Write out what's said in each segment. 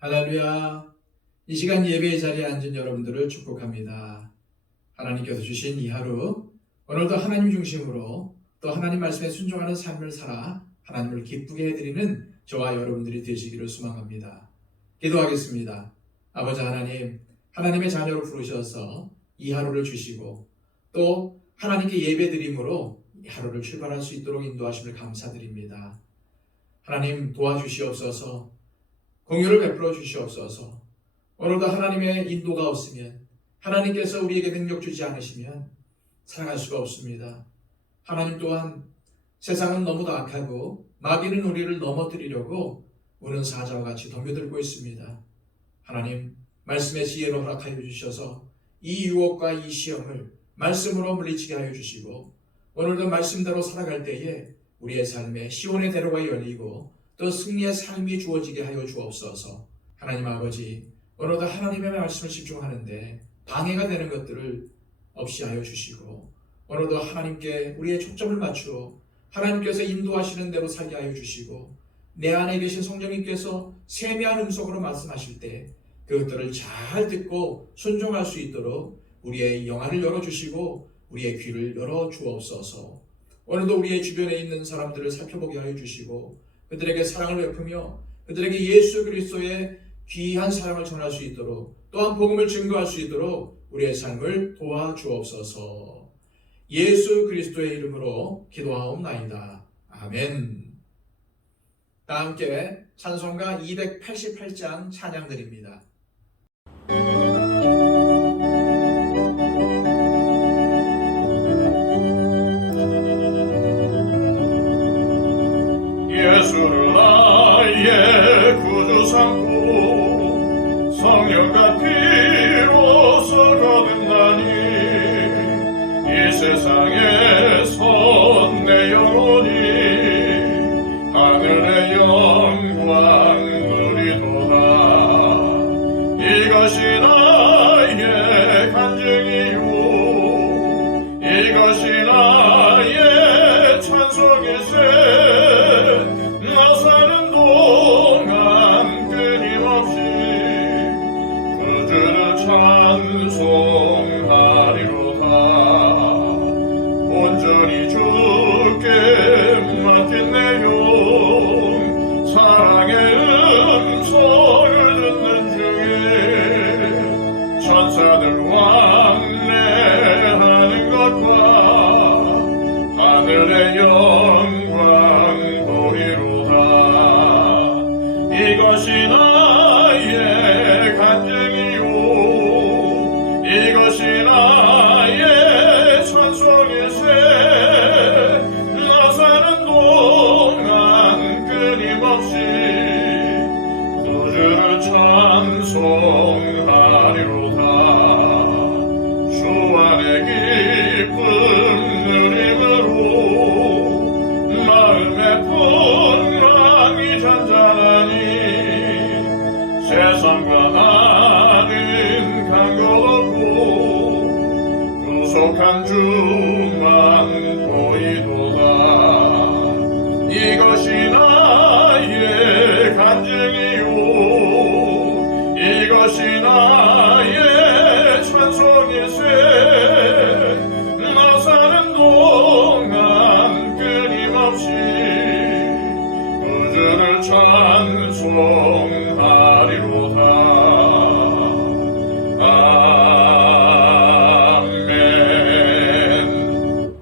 할렐루야. 이 시간 예배의 자리에 앉은 여러분들을 축복합니다. 하나님께서 주신 이 하루, 오늘도 하나님 중심으로 또 하나님 말씀에 순종하는 삶을 살아 하나님을 기쁘게 해드리는 저와 여러분들이 되시기를 소망합니다. 기도하겠습니다. 아버지 하나님, 하나님의 자녀로 부르셔서 이 하루를 주시고 또 하나님께 예배드림으로 이 하루를 출발할 수 있도록 인도하심을 감사드립니다. 하나님 도와주시옵소서. 공유를 베풀어 주시옵소서. 오늘도 하나님의 인도가 없으면, 하나님께서 우리에게 능력 주지 않으시면 살아갈 수가 없습니다. 하나님 또한 세상은 너무도 악하고 마귀는 우리를 넘어뜨리려고 우는 사자와 같이 덤벼들고 있습니다. 하나님, 말씀의 지혜로 허락하여 주셔서 이 유혹과 이 시험을 말씀으로 물리치게 하여 주시고, 오늘도 말씀대로 살아갈 때에 우리의 삶에 시온의 대로가 열리고 또 승리의 삶이 주어지게 하여 주옵소서. 하나님 아버지, 오늘도 하나님의 말씀을 집중하는데 방해가 되는 것들을 없이 하여 주시고, 오늘도 하나님께 우리의 초점을 맞추어 하나님께서 인도하시는 대로 살게 하여 주시고, 내 안에 계신 성령님께서 세미한 음성으로 말씀하실 때 그것들을 잘 듣고 순종할 수 있도록 우리의 영안을 열어주시고 우리의 귀를 열어 주옵소서. 오늘도 우리의 주변에 있는 사람들을 살펴보게 하여 주시고 그들에게 사랑을 베푸며 그들에게 예수 그리스도의 귀한 사랑을 전할 수 있도록, 또한 복음을 증거할 수 있도록 우리의 삶을 도와주옵소서. 예수 그리스도의 이름으로 기도하옵나이다. 아멘. 다 함께 찬송가 288장 찬양드립니다. 예수를 나의 구주 삼고 성령과 피로써 거듭나니 이 세상에선 내 영혼이 하늘의 영광 누리도다. 이것이 나의 간증이요 이것이 나의 찬송일세. 나 사는 동안 끊임없이 그주를 찬송하리로다. 온전히 주께 맡긴 내 영 사랑의 음성을 듣는 중에 천사들 왕래하는 것과 하늘의 영광 보리로다. 이것이 나의 간증이요 이것이 나의 찬송일세. 나 사는 동안 끊임없이 구주를 찬송하리로다. 주 안의 기쁨 누림으로 마음의 풍랑이 잔잔하니 세상과 나는 간거 없고 구속한 주만 보이도다. 이것이 나의 간증이요 이것이 나의 찬송일세. 나 사는 동안 끊임없이 구주를 찬송하리로다. 아멘.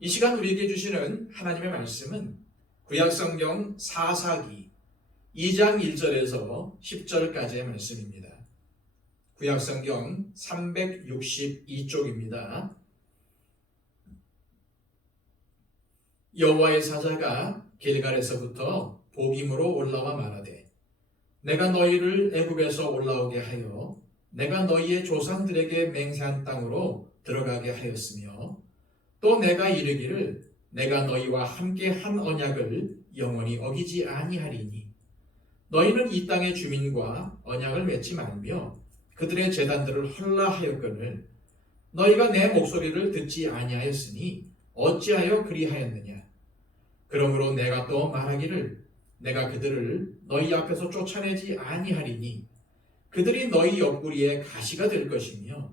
이 시간 우리에게 주시는 하나님의 말씀은 구약성경 사사기 2장 1절에서 10절까지의 말씀입니다. 구약성경 362쪽입니다. 여호와의 사자가 길갈에서부터 복임으로 올라와 말하되 내가 너희를 애굽에서 올라오게 하여 내가 너희의 조상들에게 맹세한 땅으로 들어가게 하였으며 또 내가 이르기를 내가 너희와 함께 한 언약을 영원히 어기지 아니하리니 너희는 이 땅의 주민과 언약을 맺지 말며 그들의 제단들을 헐라하였거늘 너희가 내 목소리를 듣지 아니하였으니 어찌하여 그리하였느냐. 그러므로 내가 또 말하기를 내가 그들을 너희 앞에서 쫓아내지 아니하리니 그들이 너희 옆구리에 가시가 될 것이며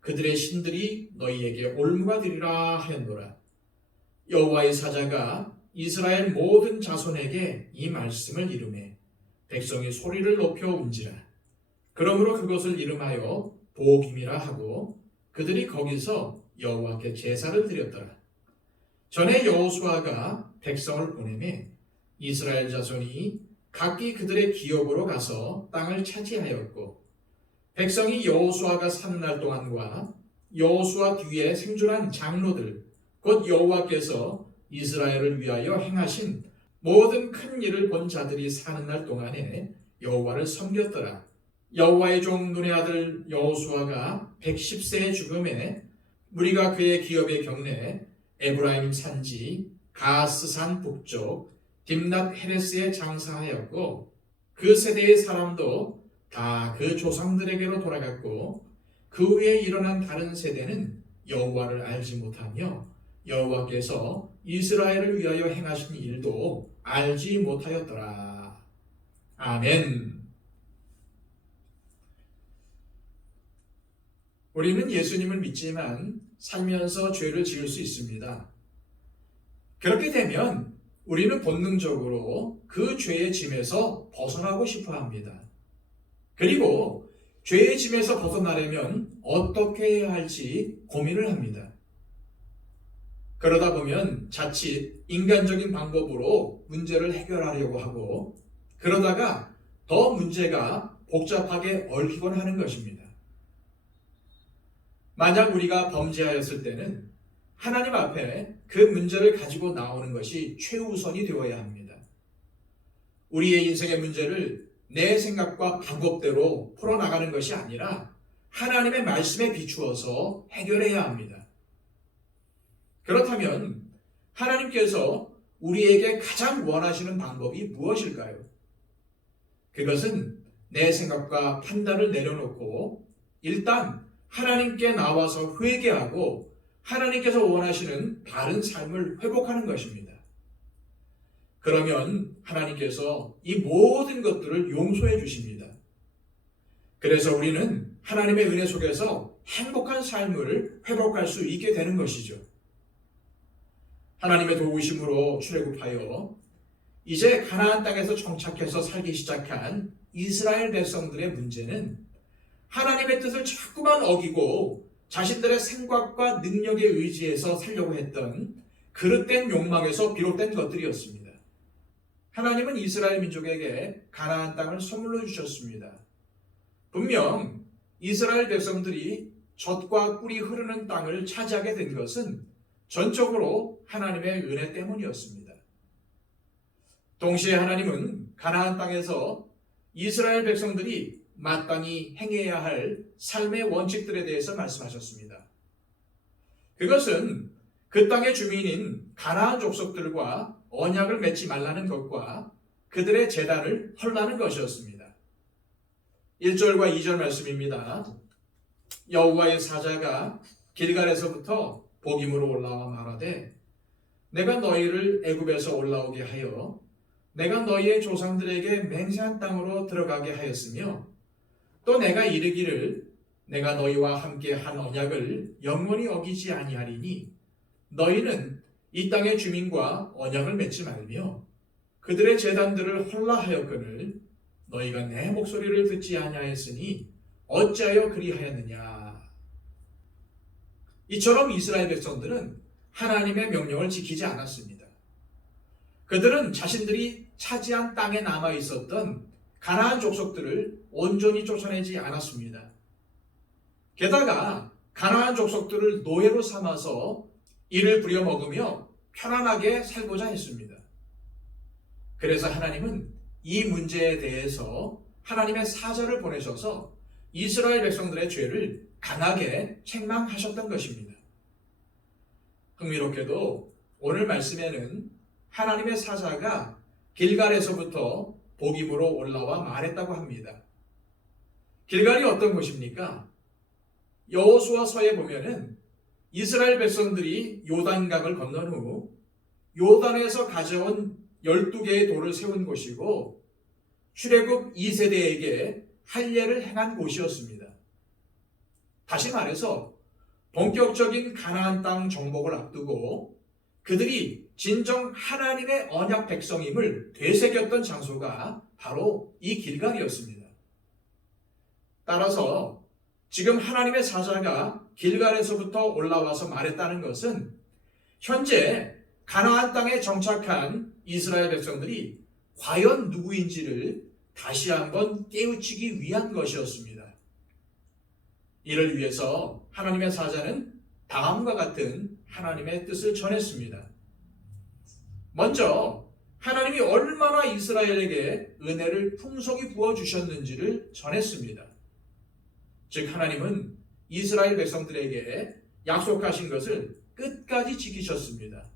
그들의 신들이 너희에게 올무가 되리라 하였노라. 여호와의 사자가 이스라엘 모든 자손에게 이 말씀을 이르매 백성이 소리를 높여 운지라. 그러므로 그것을 이름하여 보김이라 하고 그들이 거기서 여호와께 제사를 드렸더라. 전에 여호수아가 백성을 보내매 이스라엘 자손이 각기 그들의 기업으로 가서 땅을 차지하였고 백성이 여호수아가 사는 날 동안과 여호수아 뒤에 생존한 장로들 곧 여호와께서 이스라엘을 위하여 행하신 모든 큰 일을 본 자들이 사는 날 동안에 여호와를 섬겼더라. 여호와의 종 눈의 아들 여호수아가 110세의 죽음에 무리가 그의 기업의 경내 에브라임 산지 가스산 북쪽 딥낫 헤레스에 장사하였고 그 세대의 사람도 다 그 조상들에게로 돌아갔고 그 후에 일어난 다른 세대는 여호와를 알지 못하며 여호와께서 이스라엘을 위하여 행하신 일도 알지 못하였더라. 아멘. 우리는 예수님을 믿지만 살면서 죄를 지을 수 있습니다. 그렇게 되면 우리는 본능적으로 그 죄의 짐에서 벗어나고 싶어 합니다. 그리고 죄의 짐에서 벗어나려면 어떻게 해야 할지 고민을 합니다. 그러다 보면 자칫 인간적인 방법으로 문제를 해결하려고 하고 그러다가 더 문제가 복잡하게 얽히곤 하는 것입니다. 만약 우리가 범죄하였을 때는 하나님 앞에 그 문제를 가지고 나오는 것이 최우선이 되어야 합니다. 우리의 인생의 문제를 내 생각과 방법대로 풀어나가는 것이 아니라 하나님의 말씀에 비추어서 해결해야 합니다. 그렇다면 하나님께서 우리에게 가장 원하시는 방법이 무엇일까요? 그것은 내 생각과 판단을 내려놓고 일단 하나님께 나와서 회개하고 하나님께서 원하시는 바른 삶을 회복하는 것입니다. 그러면 하나님께서 이 모든 것들을 용서해 주십니다. 그래서 우리는 하나님의 은혜 속에서 행복한 삶을 회복할 수 있게 되는 것이죠. 하나님의 도우심으로 출애굽하여 이제 가나안 땅에서 정착해서 살기 시작한 이스라엘 백성들의 문제는 하나님의 뜻을 자꾸만 어기고 자신들의 생각과 능력에 의지해서 살려고 했던 그릇된 욕망에서 비롯된 것들이었습니다. 하나님은 이스라엘 민족에게 가나안 땅을 선물로 주셨습니다. 분명 이스라엘 백성들이 젖과 꿀이 흐르는 땅을 차지하게 된 것은 전적으로 하나님의 은혜 때문이었습니다. 동시에 하나님은 가나안 땅에서 이스라엘 백성들이 마땅히 행해야 할 삶의 원칙들에 대해서 말씀하셨습니다. 그것은 그 땅의 주민인 가나안 족속들과 언약을 맺지 말라는 것과 그들의 제단을 헐라는 것이었습니다. 1절과 2절 말씀입니다. 여호와의 사자가 길갈에서부터 복임으로 올라와 말하되 내가 너희를 애굽에서 올라오게 하여 내가 너희의 조상들에게 맹세한 땅으로 들어가게 하였으며 또 내가 이르기를 내가 너희와 함께 한 언약을 영원히 어기지 아니하리니 너희는 이 땅의 주민과 언약을 맺지 말며 그들의 제단들을 헐라하였거늘 너희가 내 목소리를 듣지 아니하였으니 어찌하여 그리하였느냐. 이처럼 이스라엘 백성들은 하나님의 명령을 지키지 않았습니다. 그들은 자신들이 차지한 땅에 남아 있었던 가나안 족속들을 온전히 쫓아내지 않았습니다. 게다가 가나안 족속들을 노예로 삼아서 이를 부려먹으며 편안하게 살고자 했습니다. 그래서 하나님은 이 문제에 대해서 하나님의 사자를 보내셔서 이스라엘 백성들의 죄를 강하게 책망하셨던 것입니다. 흥미롭게도 오늘 말씀에는 하나님의 사자가 길갈에서부터 복임으로 올라와 말했다고 합니다. 길갈이 어떤 곳입니까? 여호수아서에 보면은 이스라엘 백성들이 요단강을 건넌 후 요단에서 가져온 12개의 돌을 세운 곳이고 출애굽 2세대에게 할례를 행한 곳이었습니다. 다시 말해서 본격적인 가나안 땅 정복을 앞두고 그들이 진정 하나님의 언약 백성임을 되새겼던 장소가 바로 이 길갈이었습니다. 따라서 지금 하나님의 사자가 길갈에서부터 올라와서 말했다는 것은 현재 가나안 땅에 정착한 이스라엘 백성들이 과연 누구인지를 다시 한번 깨우치기 위한 것이었습니다. 이를 위해서 하나님의 사자는 다음과 같은 하나님의 뜻을 전했습니다. 먼저 하나님이 얼마나 이스라엘에게 은혜를 풍성히 부어주셨는지를 전했습니다. 즉 하나님은 이스라엘 백성들에게 약속하신 것을 끝까지 지키셨습니다.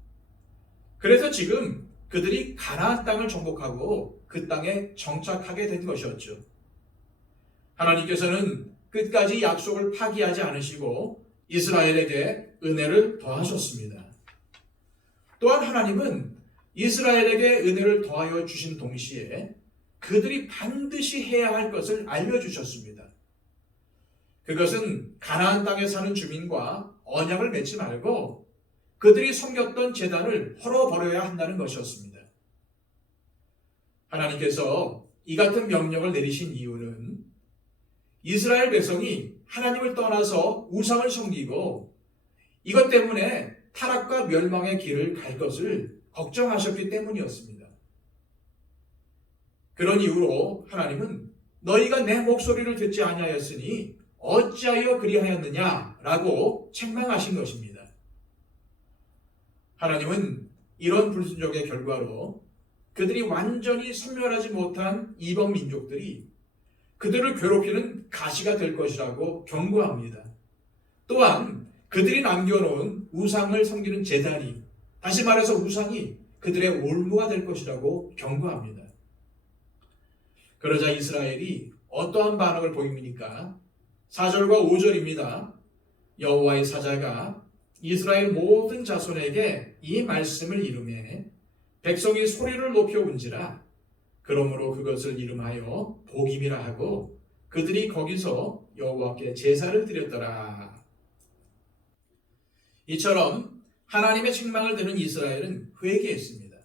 그래서 지금 그들이 가나안 땅을 정복하고 그 땅에 정착하게 된 것이었죠. 하나님께서는 끝까지 약속을 파기하지 않으시고 이스라엘에게 은혜를 더하셨습니다. 또한 하나님은 이스라엘에게 은혜를 더하여 주신 동시에 그들이 반드시 해야 할 것을 알려주셨습니다. 그것은 가나안 땅에 사는 주민과 언약을 맺지 말고 그들이 섬겼던 제단을 헐어버려야 한다는 것이었습니다. 하나님께서 이 같은 명령을 내리신 이유는 이스라엘 백성이 하나님을 떠나서 우상을 섬기고 이것 때문에 타락과 멸망의 길을 갈 것을 걱정하셨기 때문이었습니다. 그런 이유로 하나님은 너희가 내 목소리를 듣지 아니하였으니 어찌하여 그리하였느냐라고 책망하신 것입니다. 하나님은 이런 불순종의 결과로 그들이 완전히 섬멸하지 못한 이방 민족들이 그들을 괴롭히는 가시가 될 것이라고 경고합니다. 또한 그들이 남겨놓은 우상을 섬기는 제단이, 다시 말해서 우상이 그들의 올무가 될 것이라고 경고합니다. 그러자 이스라엘이 어떠한 반응을 보입니까? 4절과 5절입니다. 여호와의 사자가 이스라엘 모든 자손에게 이 말씀을 이르매 백성이 소리를 높여 운지라. 그러므로 그것을 이름하여 복임이라 하고 그들이 거기서 여호와께 제사를 드렸더라. 이처럼 하나님의 책망을 들은 이스라엘은 회개했습니다.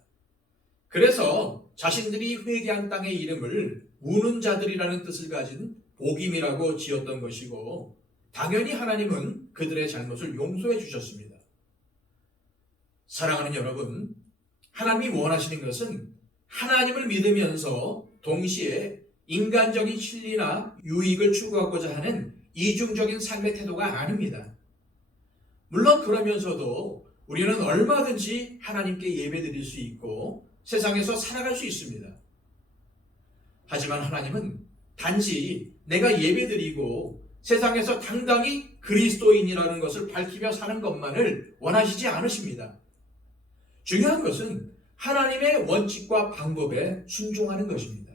그래서 자신들이 회개한 땅의 이름을 우는 자들이라는 뜻을 가진 복임이라고 지었던 것이고 당연히 하나님은 그들의 잘못을 용서해 주셨습니다. 사랑하는 여러분, 하나님이 원하시는 것은 하나님을 믿으면서 동시에 인간적인 진리나 유익을 추구하고자 하는 이중적인 삶의 태도가 아닙니다. 물론 그러면서도 우리는 얼마든지 하나님께 예배드릴 수 있고 세상에서 살아갈 수 있습니다. 하지만 하나님은 단지 내가 예배드리고 세상에서 당당히 그리스도인이라는 것을 밝히며 사는 것만을 원하시지 않으십니다. 중요한 것은 하나님의 원칙과 방법에 순종하는 것입니다.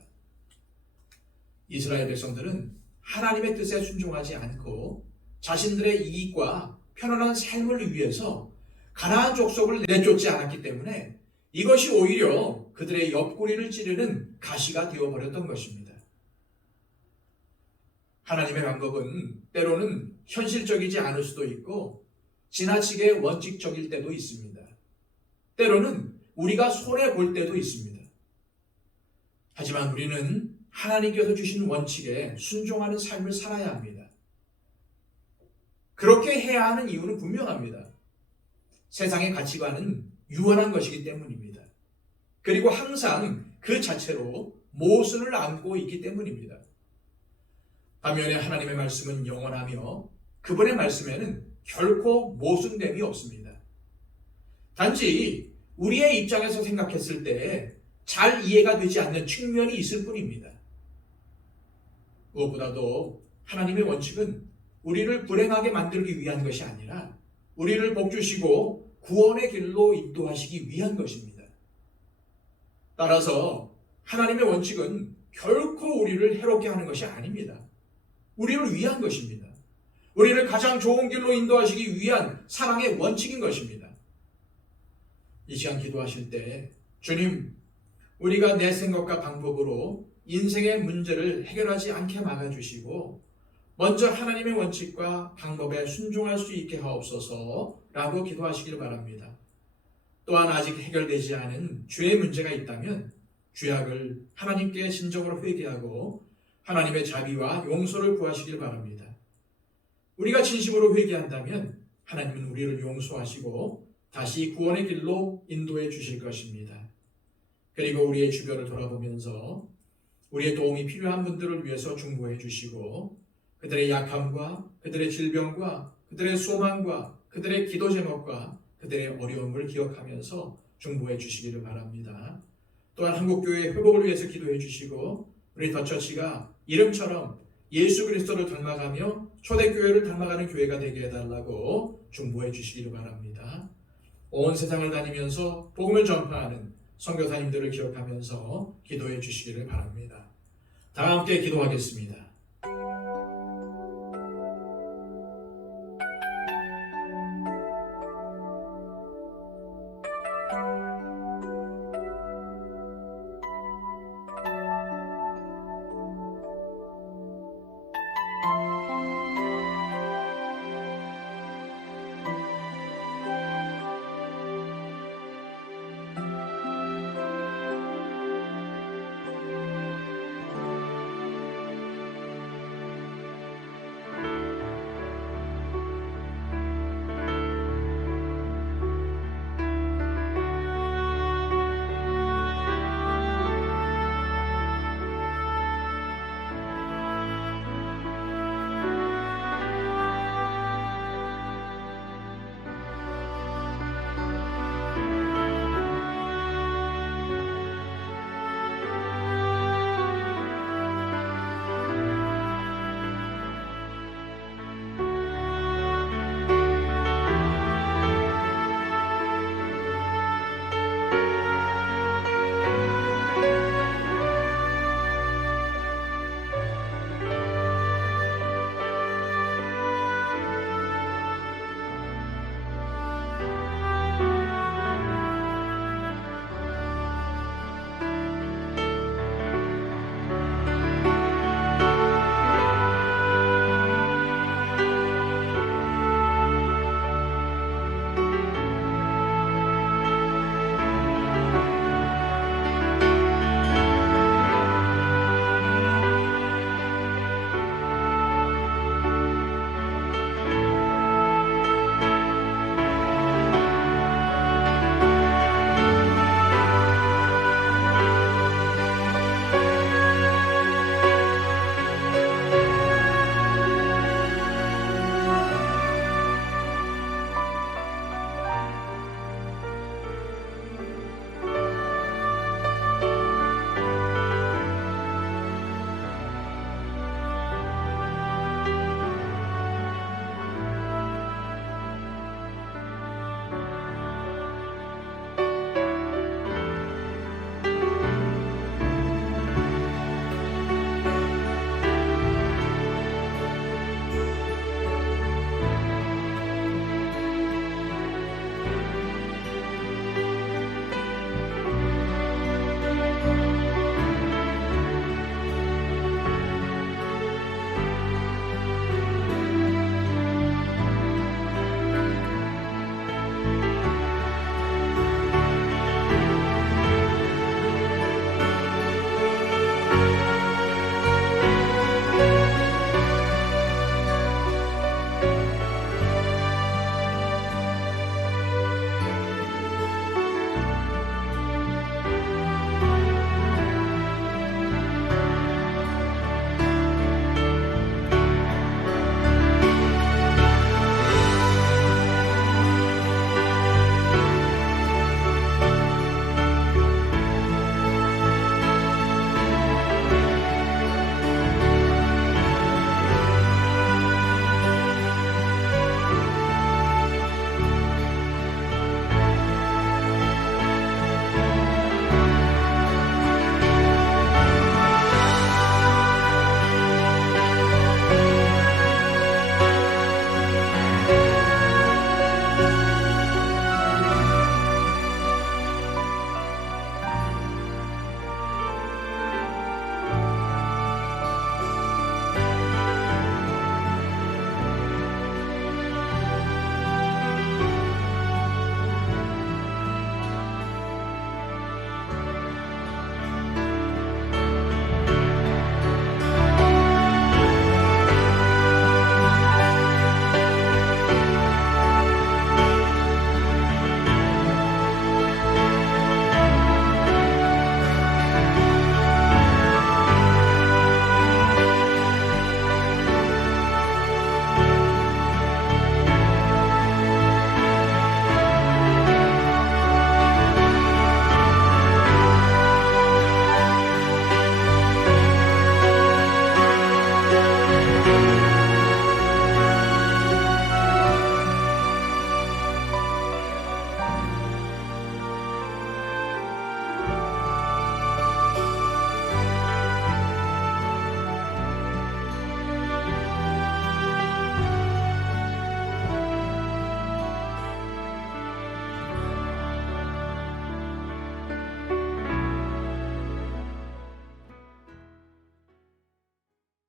이스라엘 백성들은 하나님의 뜻에 순종하지 않고 자신들의 이익과 편안한 삶을 위해서 가나안 족속을 내쫓지 않았기 때문에 이것이 오히려 그들의 옆구리를 찌르는 가시가 되어버렸던 것입니다. 하나님의 방법은 때로는 현실적이지 않을 수도 있고 지나치게 원칙적일 때도 있습니다. 때로는 우리가 손해볼 때도 있습니다. 하지만 우리는 하나님께서 주신 원칙에 순종하는 삶을 살아야 합니다. 그렇게 해야 하는 이유는 분명합니다. 세상의 가치관은 유한한 것이기 때문입니다. 그리고 항상 그 자체로 모순을 안고 있기 때문입니다. 반면에 하나님의 말씀은 영원하며 그분의 말씀에는 결코 모순됨이 없습니다. 단지 우리의 입장에서 생각했을 때 잘 이해가 되지 않는 측면이 있을 뿐입니다. 무엇보다도 하나님의 원칙은 우리를 불행하게 만들기 위한 것이 아니라 우리를 복주시고 구원의 길로 인도하시기 위한 것입니다. 따라서 하나님의 원칙은 결코 우리를 해롭게 하는 것이 아닙니다. 우리를 위한 것입니다. 우리를 가장 좋은 길로 인도하시기 위한 사랑의 원칙인 것입니다. 이 시간 기도하실 때 주님, 우리가 내 생각과 방법으로 인생의 문제를 해결하지 않게 막아주시고 먼저 하나님의 원칙과 방법에 순종할 수 있게 하옵소서라고 기도하시길 바랍니다. 또한 아직 해결되지 않은 죄의 문제가 있다면 죄악을 하나님께 진정으로 회개하고 하나님의 자비와 용서를 구하시길 바랍니다. 우리가 진심으로 회개한다면 하나님은 우리를 용서하시고 다시 구원의 길로 인도해 주실 것입니다. 그리고 우리의 주변을 돌아보면서 우리의 도움이 필요한 분들을 위해서 중보해 주시고 그들의 약함과 그들의 질병과 그들의 소망과 그들의 기도 제목과 그들의 어려움을 기억하면서 중보해 주시기를 바랍니다. 또한 한국교회의 회복을 위해서 기도해 주시고 우리 더처치가 이름처럼 예수 그리스도를 닮아가며 초대교회를 닮아가는 교회가 되게 해달라고 중보해 주시기를 바랍니다. 온 세상을 다니면서 복음을 전파하는 선교사님들을 기억하면서 기도해 주시기를 바랍니다. 다 함께 기도하겠습니다.